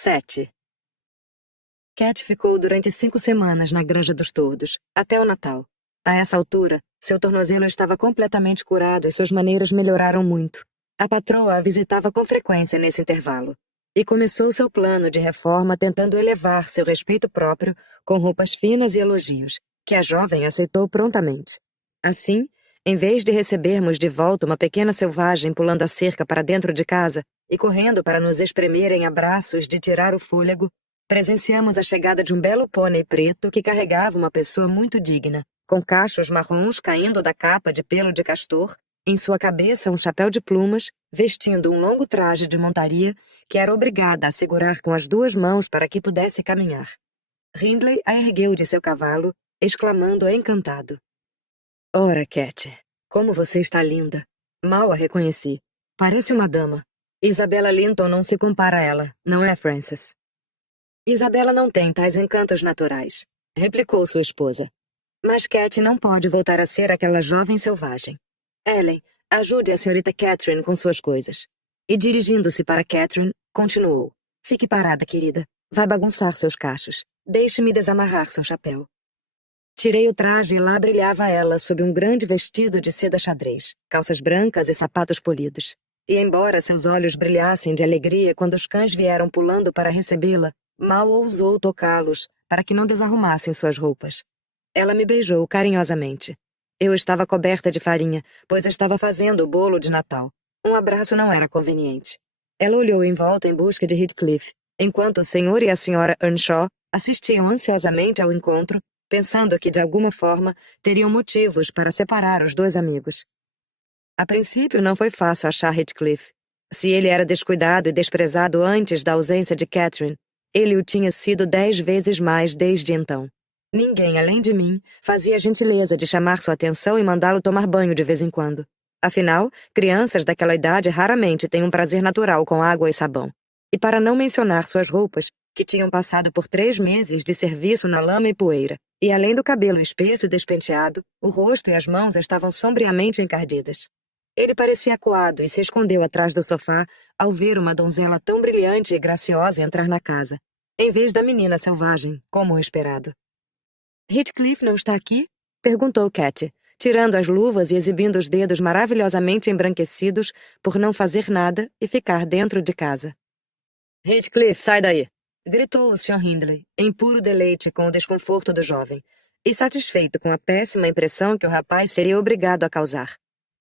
7. Cat ficou durante 5 semanas na Granja dos Tordos, até o Natal. A essa altura, seu tornozelo estava completamente curado e suas maneiras melhoraram muito. A patroa a visitava com frequência nesse intervalo. E começou seu plano de reforma tentando elevar seu respeito próprio com roupas finas e elogios, que a jovem aceitou prontamente. Assim, em vez de recebermos de volta uma pequena selvagem pulando a cerca para dentro de casa e correndo para nos espremer em abraços de tirar o fôlego, presenciamos a chegada de um belo pônei preto que carregava uma pessoa muito digna, com cachos marrons caindo da capa de pelo de castor, em sua cabeça um chapéu de plumas, vestindo um longo traje de montaria que era obrigada a segurar com as 2 mãos para que pudesse caminhar. Hindley a ergueu de seu cavalo, exclamando encantado. Ora, Cat, como você está linda. Mal a reconheci. Parece uma dama. Isabella Linton não se compara a ela, não é, Frances? Isabella não tem tais encantos naturais, replicou sua esposa. Mas Cat não pode voltar a ser aquela jovem selvagem. Ellen, ajude a senhorita Catherine com suas coisas. E dirigindo-se para Catherine, continuou. Fique parada, querida. Vai bagunçar seus cachos. Deixe-me desamarrar seu chapéu. Tirei o traje e lá brilhava ela sob um grande vestido de seda xadrez, calças brancas e sapatos polidos. E embora seus olhos brilhassem de alegria quando os cães vieram pulando para recebê-la, mal ousou tocá-los para que não desarrumassem suas roupas. Ela me beijou carinhosamente. Eu estava coberta de farinha, pois estava fazendo o bolo de Natal. Um abraço não era conveniente. Ela olhou em volta em busca de Heathcliff, enquanto o senhor e a senhora Earnshaw assistiam ansiosamente ao encontro, pensando que, de alguma forma, teriam motivos para separar os 2 amigos. A princípio, não foi fácil achar Heathcliff. Se ele era descuidado e desprezado antes da ausência de Catherine, ele o tinha sido 10 vezes mais desde então. Ninguém, além de mim, fazia a gentileza de chamar sua atenção e mandá-lo tomar banho de vez em quando. Afinal, crianças daquela idade raramente têm um prazer natural com água e sabão. E para não mencionar suas roupas, que tinham passado por 3 meses de serviço na lama e poeira, e além do cabelo espesso e despenteado, o rosto e as mãos estavam sombriamente encardidas. Ele parecia acuado e se escondeu atrás do sofá ao ver uma donzela tão brilhante e graciosa entrar na casa, em vez da menina selvagem, como o esperado. Heathcliff não está aqui? Perguntou Cat, tirando as luvas e exibindo os dedos maravilhosamente embranquecidos por não fazer nada e ficar dentro de casa. Heathcliff, sai daí! Gritou o Sr. Hindley, em puro deleite com o desconforto do jovem, e satisfeito com a péssima impressão que o rapaz seria obrigado a causar.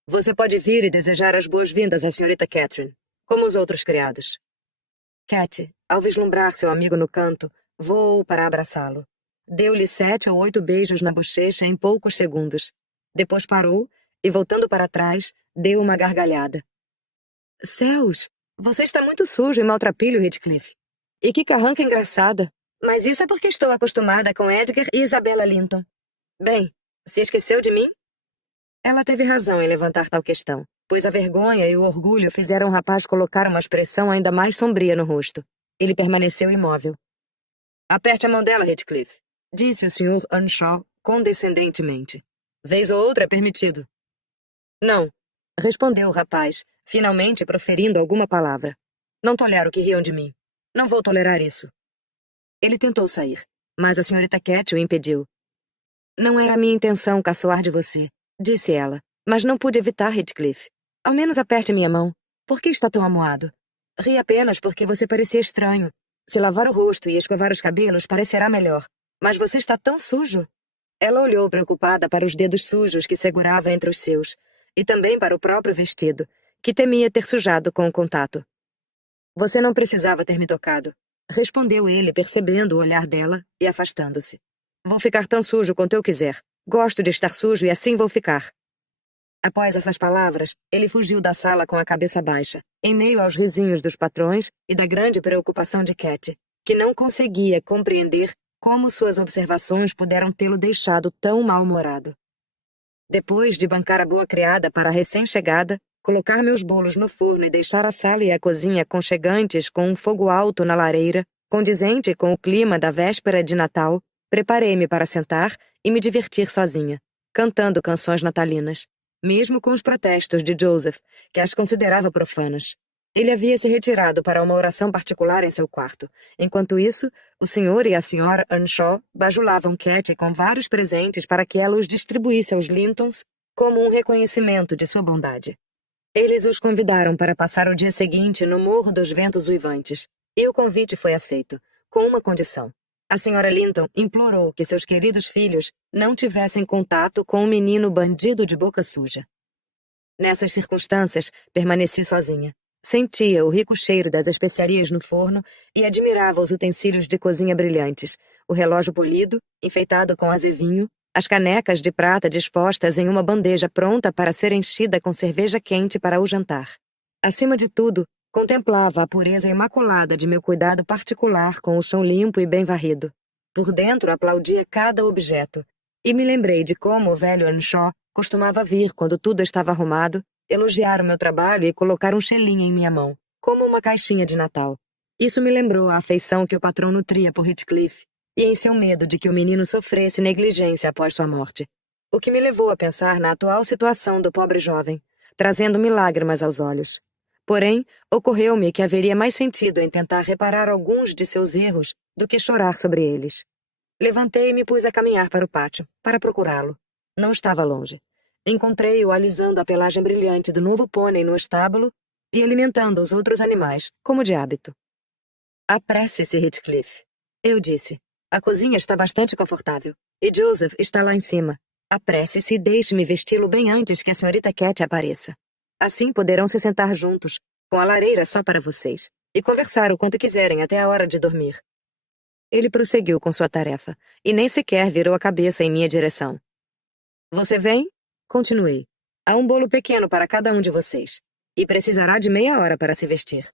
Você pode vir e desejar as boas-vindas à senhorita Catherine, como os outros criados. Cat, ao vislumbrar seu amigo no canto, voou para abraçá-lo. Deu-lhe 7 ou 8 beijos na bochecha em poucos segundos. Depois parou e, voltando para trás, deu uma gargalhada. Céus! Você está muito sujo e maltrapilho, Heathcliff. E que carranca engraçada. Mas isso é porque estou acostumada com Edgar e Isabella Linton. Bem, se esqueceu de mim? Ela teve razão em levantar tal questão, pois a vergonha e o orgulho fizeram o rapaz colocar uma expressão ainda mais sombria no rosto. Ele permaneceu imóvel. Aperte a mão dela, Heathcliff, disse o Sr. Earnshaw condescendentemente. Vez ou outra é permitido. Não, respondeu o rapaz, finalmente proferindo alguma palavra. Não tolero que riam de mim. Não vou tolerar isso. Ele tentou sair, mas a senhorita Cat o impediu. Não era minha intenção caçoar de você, disse ela, mas não pude evitar, Heathcliff. Ao menos aperte minha mão. Por que está tão amuado? Ri apenas porque você parecia estranho. Se lavar o rosto e escovar os cabelos parecerá melhor. Mas você está tão sujo. Ela olhou preocupada para os dedos sujos que segurava entre os seus, e também para o próprio vestido, que temia ter sujado com o contato. Você não precisava ter me tocado, respondeu ele, percebendo o olhar dela e afastando-se. Vou ficar tão sujo quanto eu quiser. Gosto de estar sujo e assim vou ficar. Após essas palavras, ele fugiu da sala com a cabeça baixa, em meio aos risinhos dos patrões e da grande preocupação de Cat, que não conseguia compreender como suas observações puderam tê-lo deixado tão mal-humorado. Depois de bancar a boa criada para a recém-chegada, colocar meus bolos no forno e deixar a sala e a cozinha aconchegantes com um fogo alto na lareira, condizente com o clima da véspera de Natal, preparei-me para sentar e me divertir sozinha, cantando canções natalinas, mesmo com os protestos de Joseph, que as considerava profanas. Ele havia se retirado para uma oração particular em seu quarto. Enquanto isso, o senhor e a senhora Earnshaw bajulavam Katy com vários presentes para que ela os distribuísse aos Lintons como um reconhecimento de sua bondade. Eles os convidaram para passar o dia seguinte no Morro dos Ventos Uivantes, e o convite foi aceito, com uma condição. A senhora Linton implorou que seus queridos filhos não tivessem contato com um menino bandido de boca suja. Nessas circunstâncias, permaneci sozinha. Sentia o rico cheiro das especiarias no forno e admirava os utensílios de cozinha brilhantes, o relógio polido, enfeitado com azevinho, as canecas de prata dispostas em uma bandeja pronta para ser enchida com cerveja quente para o jantar. Acima de tudo, contemplava a pureza imaculada de meu cuidado particular com o chão limpo e bem varrido. Por dentro aplaudia cada objeto, e me lembrei de como o velho Earnshaw costumava vir quando tudo estava arrumado, elogiar o meu trabalho e colocar um selim em minha mão, como uma caixinha de Natal. Isso me lembrou a afeição que o patrão nutria por Heathcliff e em seu medo de que o menino sofresse negligência após sua morte. O que me levou a pensar na atual situação do pobre jovem, trazendo-me lágrimas aos olhos. Porém, ocorreu-me que haveria mais sentido em tentar reparar alguns de seus erros do que chorar sobre eles. Levantei e me pus a caminhar para o pátio, para procurá-lo. Não estava longe. Encontrei-o alisando a pelagem brilhante do novo pônei no estábulo e alimentando os outros animais, como de hábito. Apresse-se, Heathcliff, eu disse. A cozinha está bastante confortável, e Joseph está lá em cima. Apresse-se e deixe-me vesti-lo bem antes que a senhorita Katy apareça. Assim poderão se sentar juntos, com a lareira só para vocês, e conversar o quanto quiserem até a hora de dormir. Ele prosseguiu com sua tarefa, e nem sequer virou a cabeça em minha direção. Você vem? Continuei. Há um bolo pequeno para cada um de vocês, e precisará de meia hora para se vestir.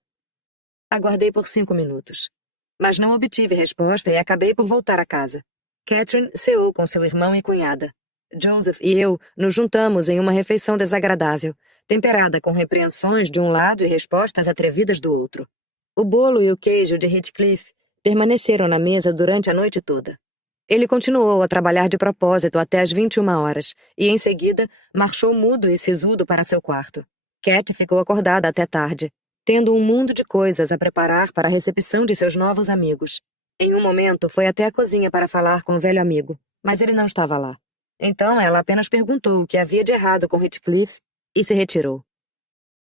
Aguardei por 5 minutos, mas não obtive resposta e acabei por voltar a casa. Catherine ceou com seu irmão e cunhada. Joseph e eu nos juntamos em uma refeição desagradável, temperada com repreensões de um lado e respostas atrevidas do outro. O bolo e o queijo de Heathcliff permaneceram na mesa durante a noite toda. Ele continuou a trabalhar de propósito até as 21 horas e, em seguida, marchou mudo e sisudo para seu quarto. Katy ficou acordada até tarde, tendo um mundo de coisas a preparar para a recepção de seus novos amigos. Em um momento, foi até a cozinha para falar com o velho amigo, mas ele não estava lá. Então, ela apenas perguntou o que havia de errado com Heathcliff e se retirou.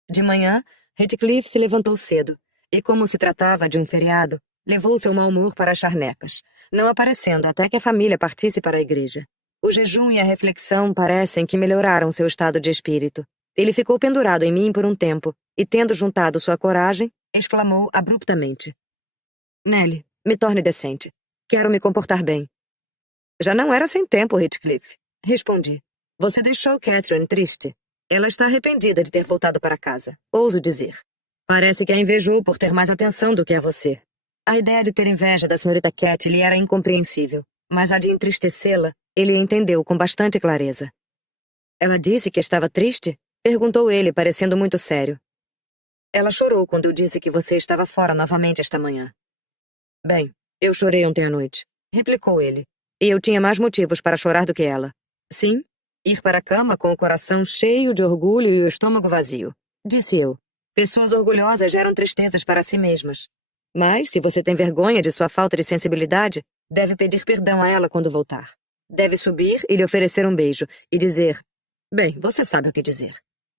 De manhã, Heathcliff se levantou cedo e, como se tratava de um feriado, levou seu mau humor para as charnecas, não aparecendo até que a família partisse para a igreja. O jejum e a reflexão parecem que melhoraram seu estado de espírito. Ele ficou pendurado em mim por um tempo e, tendo juntado sua coragem, exclamou abruptamente. Nelly, me torne decente. Quero me comportar bem. Já não era sem tempo, Heathcliff. Respondi. Você deixou Catherine triste. Ela está arrependida de ter voltado para casa, ouso dizer. Parece que a invejou por ter mais atenção do que a você. A ideia de ter inveja da senhorita Katy lhe era incompreensível, mas a de entristecê-la, ele entendeu com bastante clareza. Ela disse que estava triste? Perguntou ele, parecendo muito sério. Ela chorou quando eu disse que você estava fora novamente esta manhã. Bem, eu chorei ontem à noite, replicou ele, e eu tinha mais motivos para chorar do que ela. Sim, ir para a cama com o coração cheio de orgulho e o estômago vazio, disse eu. Pessoas orgulhosas geram tristezas para si mesmas. Mas, se você tem vergonha de sua falta de sensibilidade, deve pedir perdão a ela quando voltar. Deve subir e lhe oferecer um beijo e dizer... Bem, você sabe o que dizer.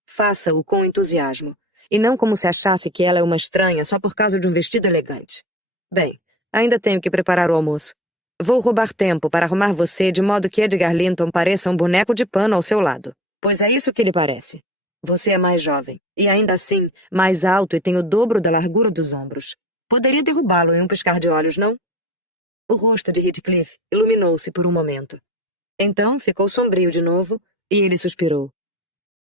Faça-o com entusiasmo, e não como se achasse que ela é uma estranha só por causa de um vestido elegante. Bem, ainda tenho que preparar o almoço. Vou roubar tempo para arrumar você de modo que Edgar Linton pareça um boneco de pano ao seu lado, pois é isso que lhe parece. Você é mais jovem, e ainda assim, mais alto e tem o dobro da largura dos ombros. Poderia derrubá-lo em um piscar de olhos, não? O rosto de Heathcliff iluminou-se por um momento. Então ficou sombrio de novo, e ele suspirou.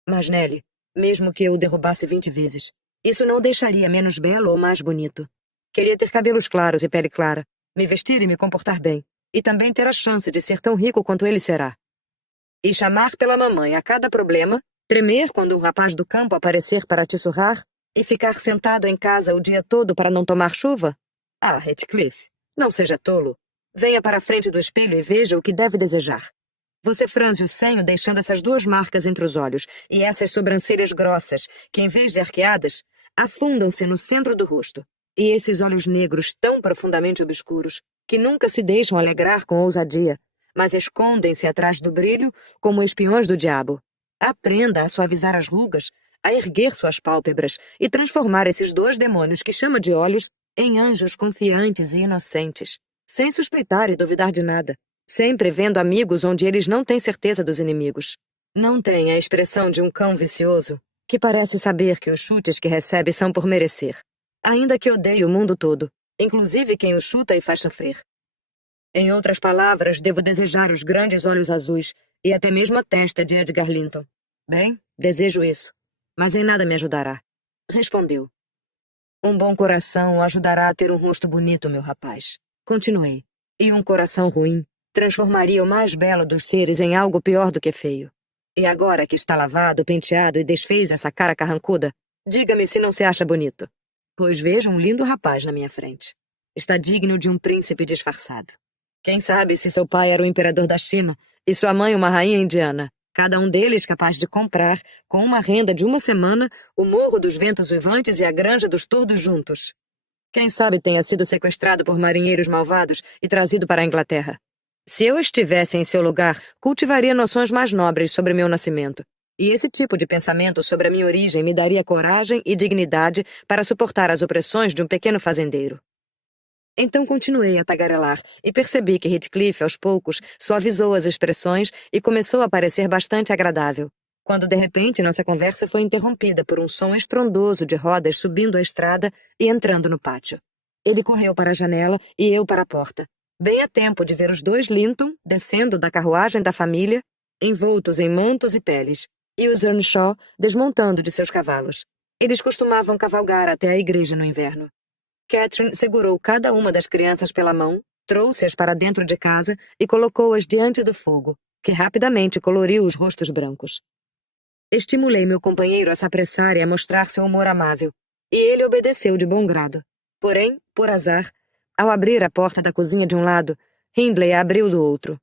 Mas, Nelly, mesmo que eu o derrubasse 20 vezes, isso não o deixaria menos belo ou mais bonito. Queria ter cabelos claros e pele clara, me vestir e me comportar bem, e também ter a chance de ser tão rico quanto ele será. E chamar pela mamãe a cada problema, tremer quando um rapaz do campo aparecer para te surrar, e ficar sentado em casa o dia todo para não tomar chuva? Ah, Heathcliff, não seja tolo. Venha para a frente do espelho e veja o que deve desejar. Você franze o senho deixando essas 2 marcas entre os olhos e essas sobrancelhas grossas, que em vez de arqueadas, afundam-se no centro do rosto, e esses olhos negros tão profundamente obscuros que nunca se deixam alegrar com ousadia, mas escondem-se atrás do brilho como espiões do diabo. Aprenda a suavizar as rugas, a erguer suas pálpebras e transformar esses dois demônios que chama de olhos em anjos confiantes e inocentes, sem suspeitar e duvidar de nada, sempre vendo amigos onde eles não têm certeza dos inimigos. Não tem a expressão de um cão vicioso que parece saber que os chutes que recebe são por merecer, ainda que odeie o mundo todo, inclusive quem o chuta e faz sofrer. Em outras palavras, devo desejar os grandes olhos azuis e até mesmo a testa de Edgar Linton. Bem, desejo isso, mas em nada me ajudará. Respondeu. Um bom coração o ajudará a ter um rosto bonito, meu rapaz. Continuei. E um coração ruim transformaria o mais belo dos seres em algo pior do que feio. E agora que está lavado, penteado e desfez essa cara carrancuda, diga-me se não se acha bonito. Pois vejo um lindo rapaz na minha frente. Está digno de um príncipe disfarçado. Quem sabe se seu pai era o imperador da China e sua mãe uma rainha indiana, cada um deles capaz de comprar, com uma renda de uma semana, o Morro dos Ventos Uivantes e a Granja dos Tordos juntos. Quem sabe tenha sido sequestrado por marinheiros malvados e trazido para a Inglaterra. Se eu estivesse em seu lugar, cultivaria noções mais nobres sobre meu nascimento. E esse tipo de pensamento sobre a minha origem me daria coragem e dignidade para suportar as opressões de um pequeno fazendeiro. Então continuei a tagarelar e percebi que Heathcliff, aos poucos, suavizou as expressões e começou a parecer bastante agradável, quando de repente nossa conversa foi interrompida por um som estrondoso de rodas subindo a estrada e entrando no pátio. Ele correu para a janela e eu para a porta, bem a tempo de ver os dois Linton descendo da carruagem da família, envoltos em mantos e peles, e os Earnshaw desmontando de seus cavalos. Eles costumavam cavalgar até a igreja no inverno. Catherine segurou cada uma das crianças pela mão, trouxe-as para dentro de casa e colocou-as diante do fogo, que rapidamente coloriu os rostos brancos. Estimulei meu companheiro a se apressar e a mostrar seu humor amável, e ele obedeceu de bom grado. Porém, por azar, ao abrir a porta da cozinha de um lado, Hindley a abriu do outro.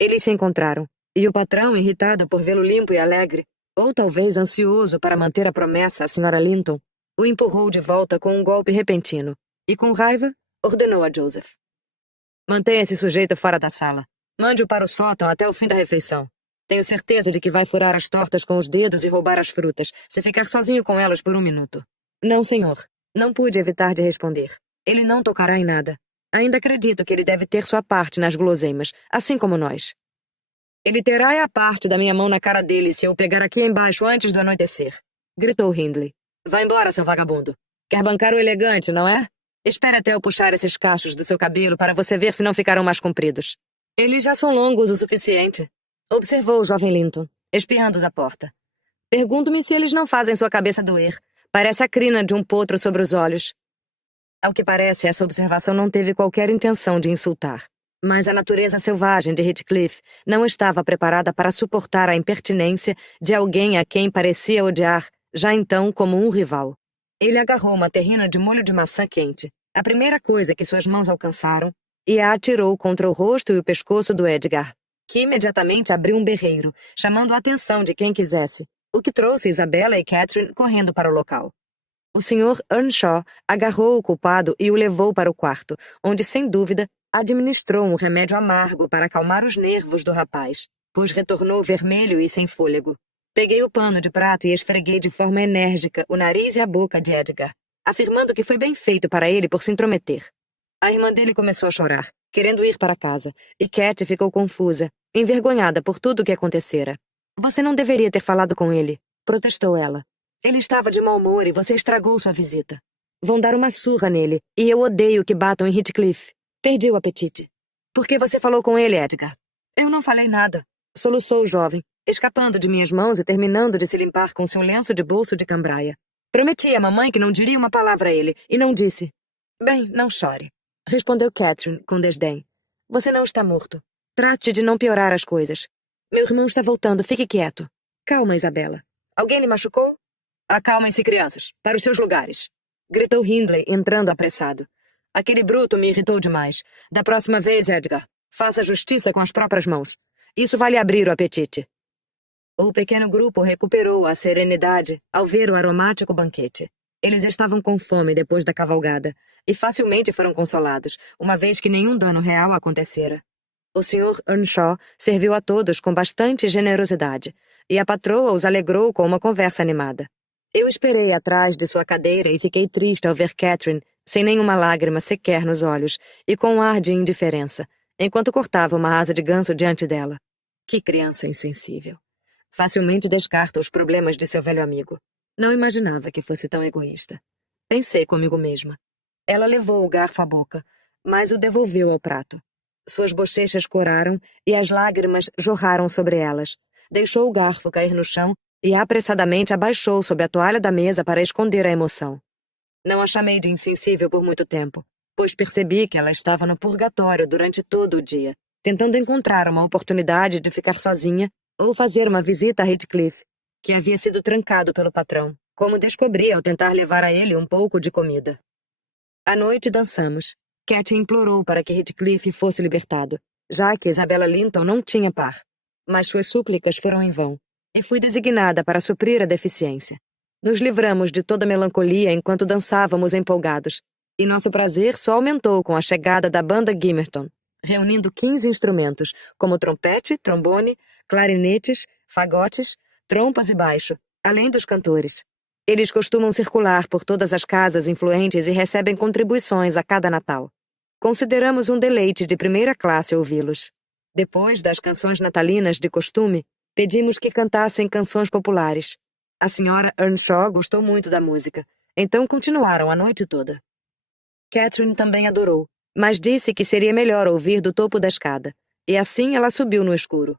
Eles se encontraram, e o patrão, irritado por vê-lo limpo e alegre, ou talvez ansioso para manter a promessa à Sra. Linton, o empurrou de volta com um golpe repentino, e com raiva, ordenou a Joseph. Mantenha esse sujeito fora da sala. Mande-o para o sótão até o fim da refeição. Tenho certeza de que vai furar as tortas com os dedos e roubar as frutas, se ficar sozinho com elas por um minuto. Não, senhor. Não pude evitar de responder. Ele não tocará em nada. Ainda acredito que ele deve ter sua parte nas guloseimas, assim como nós. Ele terá a parte da minha mão na cara dele se eu o pegar aqui embaixo antes do anoitecer, gritou Hindley. Vá embora, seu vagabundo. Quer bancar o elegante, não é? Espere até eu puxar esses cachos do seu cabelo para você ver se não ficarão mais compridos. Eles já são longos o suficiente, observou o jovem Linton, espiando da porta. Pergunto-me se eles não fazem sua cabeça doer. Parece a crina de um potro sobre os olhos. Ao que parece, essa observação não teve qualquer intenção de insultar. Mas a natureza selvagem de Heathcliff não estava preparada para suportar a impertinência de alguém a quem parecia odiar, já então como um rival. Ele agarrou uma terrina de molho de maçã quente, a primeira coisa que suas mãos alcançaram, e a atirou contra o rosto e o pescoço do Edgar, que imediatamente abriu um berreiro, chamando a atenção de quem quisesse, o que trouxe Isabella e Catherine correndo para o local. O Sr. Earnshaw agarrou o culpado e o levou para o quarto, onde, sem dúvida, administrou um remédio amargo para acalmar os nervos do rapaz, pois retornou vermelho e sem fôlego. Peguei o pano de prato e esfreguei de forma enérgica o nariz e a boca de Edgar, afirmando que foi bem feito para ele por se intrometer. A irmã dele começou a chorar, querendo ir para casa, e Cat ficou confusa, envergonhada por tudo o que acontecera. Você não deveria ter falado com ele, protestou ela. Ele estava de mau humor e você estragou sua visita. Vão dar uma surra nele, e eu odeio que batam em Heathcliff. Perdi o apetite. Por que você falou com ele, Edgar? Eu não falei nada, soluçou o jovem, escapando de minhas mãos e terminando de se limpar com seu lenço de bolso de cambraia. Prometi à mamãe que não diria uma palavra a ele, e não disse. Bem, não chore, respondeu Catherine com desdém. Você não está morto. Trate de não piorar as coisas. Meu irmão está voltando, fique quieto. Calma, Isabella. Alguém lhe machucou? Acalmem-se, crianças, para os seus lugares, gritou Hindley, entrando apressado. Aquele bruto me irritou demais. Da próxima vez, Edgar, faça justiça com as próprias mãos. Isso vai lhe abrir o apetite. O pequeno grupo recuperou a serenidade ao ver o aromático banquete. Eles estavam com fome depois da cavalgada, e facilmente foram consolados, uma vez que nenhum dano real acontecera. O Sr. Earnshaw serviu a todos com bastante generosidade, e a patroa os alegrou com uma conversa animada. Eu esperei atrás de sua cadeira e fiquei triste ao ver Catherine, sem nenhuma lágrima sequer nos olhos, e com um ar de indiferença, enquanto cortava uma asa de ganso diante dela. Que criança insensível. Facilmente descarta os problemas de seu velho amigo. Não imaginava que fosse tão egoísta. Pensei comigo mesma. Ela levou o garfo à boca, mas o devolveu ao prato. Suas bochechas coraram e as lágrimas jorraram sobre elas. Deixou o garfo cair no chão e apressadamente abaixou sob a toalha da mesa para esconder a emoção. Não a chamei de insensível por muito tempo, pois percebi que ela estava no purgatório durante todo o dia, tentando encontrar uma oportunidade de ficar sozinha ou fazer uma visita a Heathcliff, que havia sido trancado pelo patrão, como descobri ao tentar levar a ele um pouco de comida. À noite dançamos. Cat implorou para que Heathcliff fosse libertado, já que Isabella Linton não tinha par. Mas suas súplicas foram em vão, e fui designada para suprir a deficiência. Nos livramos de toda a melancolia enquanto dançávamos empolgados, e nosso prazer só aumentou com a chegada da banda Gimmerton, reunindo 15 instrumentos, como trompete, trombone, clarinetes, fagotes, trompas e baixo, além dos cantores. Eles costumam circular por todas as casas influentes e recebem contribuições a cada Natal. Consideramos um deleite de primeira classe ouvi-los. Depois das canções natalinas de costume, pedimos que cantassem canções populares. A senhora Earnshaw gostou muito da música, então continuaram a noite toda. Catherine também adorou, mas disse que seria melhor ouvir do topo da escada, e assim ela subiu no escuro.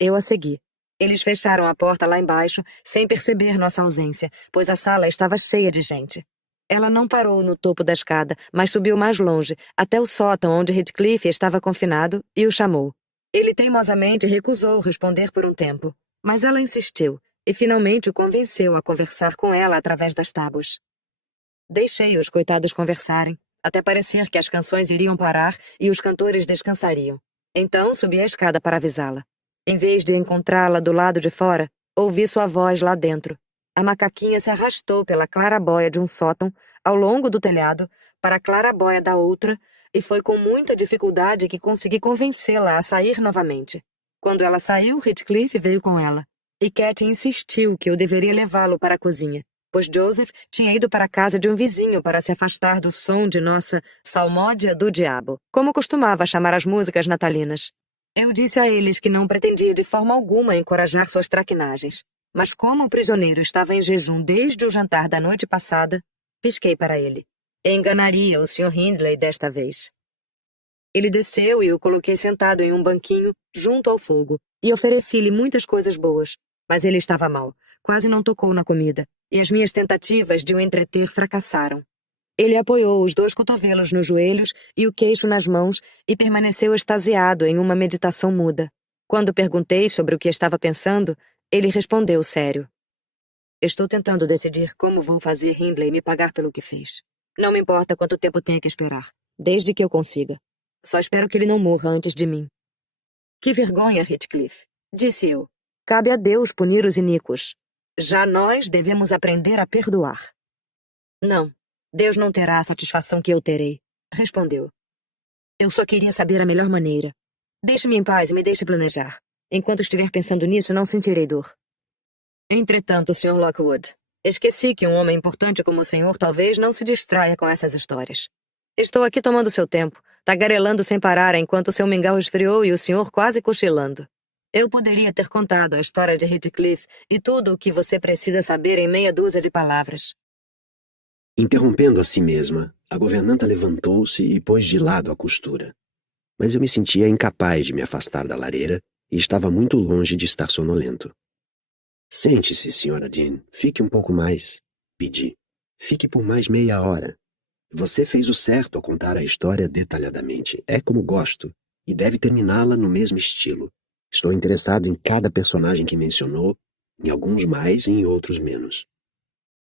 Eu a segui. Eles fecharam a porta lá embaixo, sem perceber nossa ausência, pois a sala estava cheia de gente. Ela não parou no topo da escada, mas subiu mais longe, até o sótão onde Heathcliff estava confinado, e o chamou. Ele teimosamente recusou responder por um tempo, mas ela insistiu, e finalmente o convenceu a conversar com ela através das tábuas. Deixei os coitados conversarem, até parecer que as canções iriam parar e os cantores descansariam. Então subi a escada para avisá-la. Em vez de encontrá-la do lado de fora, ouvi sua voz lá dentro. A macaquinha se arrastou pela clarabóia de um sótão, ao longo do telhado, para a clarabóia da outra, e foi com muita dificuldade que consegui convencê-la a sair novamente. Quando ela saiu, Heathcliff veio com ela, e Cat insistiu que eu deveria levá-lo para a cozinha, pois Joseph tinha ido para a casa de um vizinho para se afastar do som de nossa salmódia do diabo, como costumava chamar as músicas natalinas. Eu disse a eles que não pretendia de forma alguma encorajar suas traquinagens, mas como o prisioneiro estava em jejum desde o jantar da noite passada, pisquei para ele. Enganaria o Sr. Hindley desta vez. Ele desceu e o coloquei sentado em um banquinho junto ao fogo e ofereci-lhe muitas coisas boas, mas ele estava mal, quase não tocou na comida, e as minhas tentativas de o entreter fracassaram. Ele apoiou os 2 cotovelos nos joelhos e o queixo nas mãos e permaneceu extasiado em uma meditação muda. Quando perguntei sobre o que estava pensando, ele respondeu sério. Estou tentando decidir como vou fazer Hindley me pagar pelo que fez. Não me importa quanto tempo tenha que esperar, desde que eu consiga. Só espero que ele não morra antes de mim. Que vergonha, Heathcliff, disse eu. Cabe a Deus punir os iníquos. Já nós devemos aprender a perdoar. Não. Deus não terá a satisfação que eu terei, respondeu. Eu só queria saber a melhor maneira. Deixe-me em paz e me deixe planejar. Enquanto estiver pensando nisso, não sentirei dor. Entretanto, Sr. Lockwood, esqueci que um homem importante como o senhor talvez não se distraia com essas histórias. Estou aqui tomando seu tempo, tagarelando sem parar enquanto seu mingau esfriou e o senhor quase cochilando. Eu poderia ter contado a história de Heathcliff e tudo o que você precisa saber em meia dúzia de palavras. Interrompendo a si mesma, a governanta levantou-se e pôs de lado a costura. Mas eu me sentia incapaz de me afastar da lareira e estava muito longe de estar sonolento. Sente-se, Sra. Dean. Fique um pouco mais, pedi. Fique por mais meia hora. Você fez o certo ao contar a história detalhadamente. É como gosto, e deve terminá-la no mesmo estilo. Estou interessado em cada personagem que mencionou, em alguns mais e em outros menos.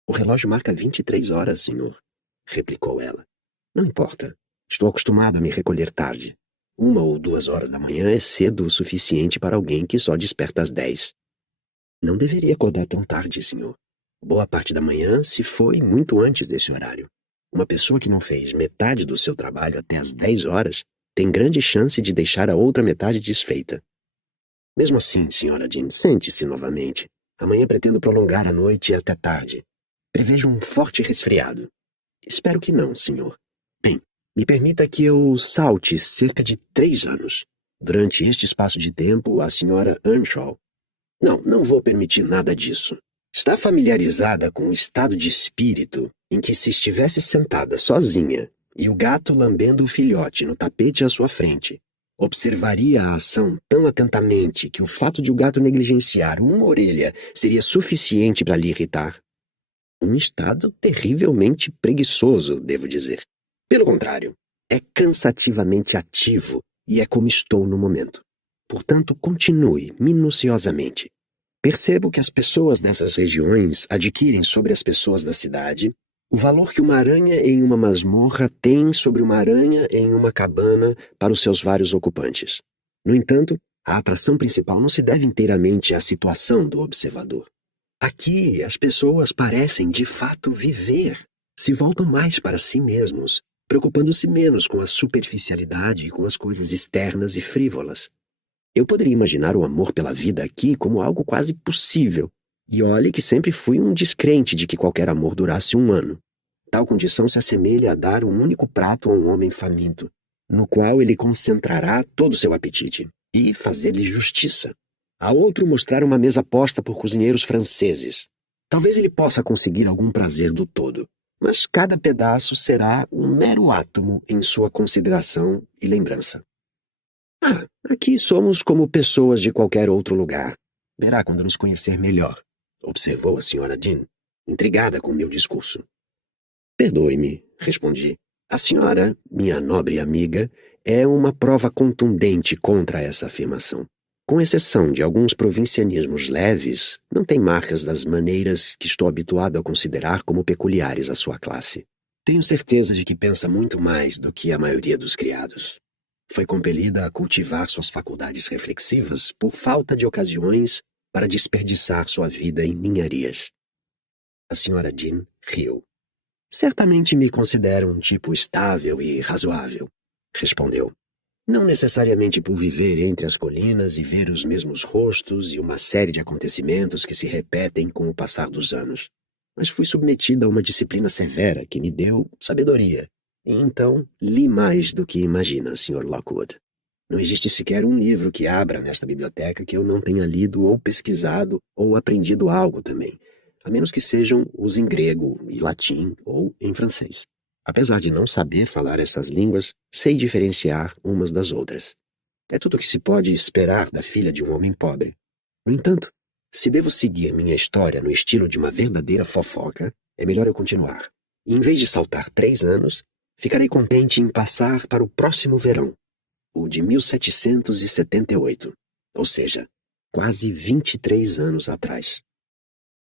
O relógio marca 23 horas, senhor, replicou ela. Não importa. Estou acostumado a me recolher tarde. 1 ou 2 horas da manhã é cedo o suficiente para alguém que só desperta às 10. Não deveria acordar tão tarde, senhor. Boa parte da manhã se foi muito antes desse horário. Uma pessoa que não fez metade do seu trabalho até às 10 horas tem grande chance de deixar a outra metade desfeita. Mesmo assim, Sra. Jean, sente-se novamente. Amanhã pretendo prolongar a noite até tarde. Prevejo um forte resfriado. Espero que não, senhor. Bem, me permita que eu salte cerca de 3 anos. Durante este espaço de tempo, a Sra. Earnshaw... Não vou permitir nada disso. Está familiarizada com o estado de espírito em que se estivesse sentada sozinha e o gato lambendo o filhote no tapete à sua frente, observaria a ação tão atentamente que o fato de o gato negligenciar uma orelha seria suficiente para lhe irritar? Um estado terrivelmente preguiçoso, devo dizer. Pelo contrário, é cansativamente ativo e é como estou no momento. Portanto, continue minuciosamente. Percebo que as pessoas dessas regiões adquirem sobre as pessoas da cidade o valor que uma aranha em uma masmorra tem sobre uma aranha em uma cabana para os seus vários ocupantes. No entanto, a atração principal não se deve inteiramente à situação do observador. Aqui, as pessoas parecem de fato viver, se voltam mais para si mesmos, preocupando-se menos com a superficialidade e com as coisas externas e frívolas. Eu poderia imaginar o amor pela vida aqui como algo quase possível, e olhe que sempre fui um descrente de que qualquer amor durasse 1 ano. Tal condição se assemelha a dar um único prato a um homem faminto, no qual ele concentrará todo o seu apetite, e fazer-lhe justiça. A outro mostrar uma mesa posta por cozinheiros franceses. Talvez ele possa conseguir algum prazer do todo, mas cada pedaço será um mero átomo em sua consideração e lembrança. Aqui somos como pessoas de qualquer outro lugar. Verá quando nos conhecer melhor, observou a Sra. Jean, intrigada com meu discurso. Perdoe-me, respondi. A senhora, minha nobre amiga, é uma prova contundente contra essa afirmação. Com exceção de alguns provincianismos leves, não tem marcas das maneiras que estou habituado a considerar como peculiares à sua classe. Tenho certeza de que pensa muito mais do que a maioria dos criados. Foi compelida a cultivar suas faculdades reflexivas por falta de ocasiões para desperdiçar sua vida em ninharias. A Sra. Jean riu. Certamente me considero um tipo estável e razoável, respondeu. Não necessariamente por viver entre as colinas e ver os mesmos rostos e uma série de acontecimentos que se repetem com o passar dos anos, mas fui submetida a uma disciplina severa que me deu sabedoria. E então, li mais do que imagina, Sr. Lockwood. Não existe sequer um livro que abra nesta biblioteca que eu não tenha lido ou pesquisado ou aprendido algo também, a menos que sejam os em grego e latim ou em francês. Apesar de não saber falar essas línguas, sei diferenciar umas das outras. É tudo o que se pode esperar da filha de um homem pobre. No entanto, se devo seguir minha história no estilo de uma verdadeira fofoca, é melhor eu continuar. E em vez de saltar 3 anos, ficarei contente em passar para o próximo verão, o de 1778, ou seja, quase 23 anos atrás.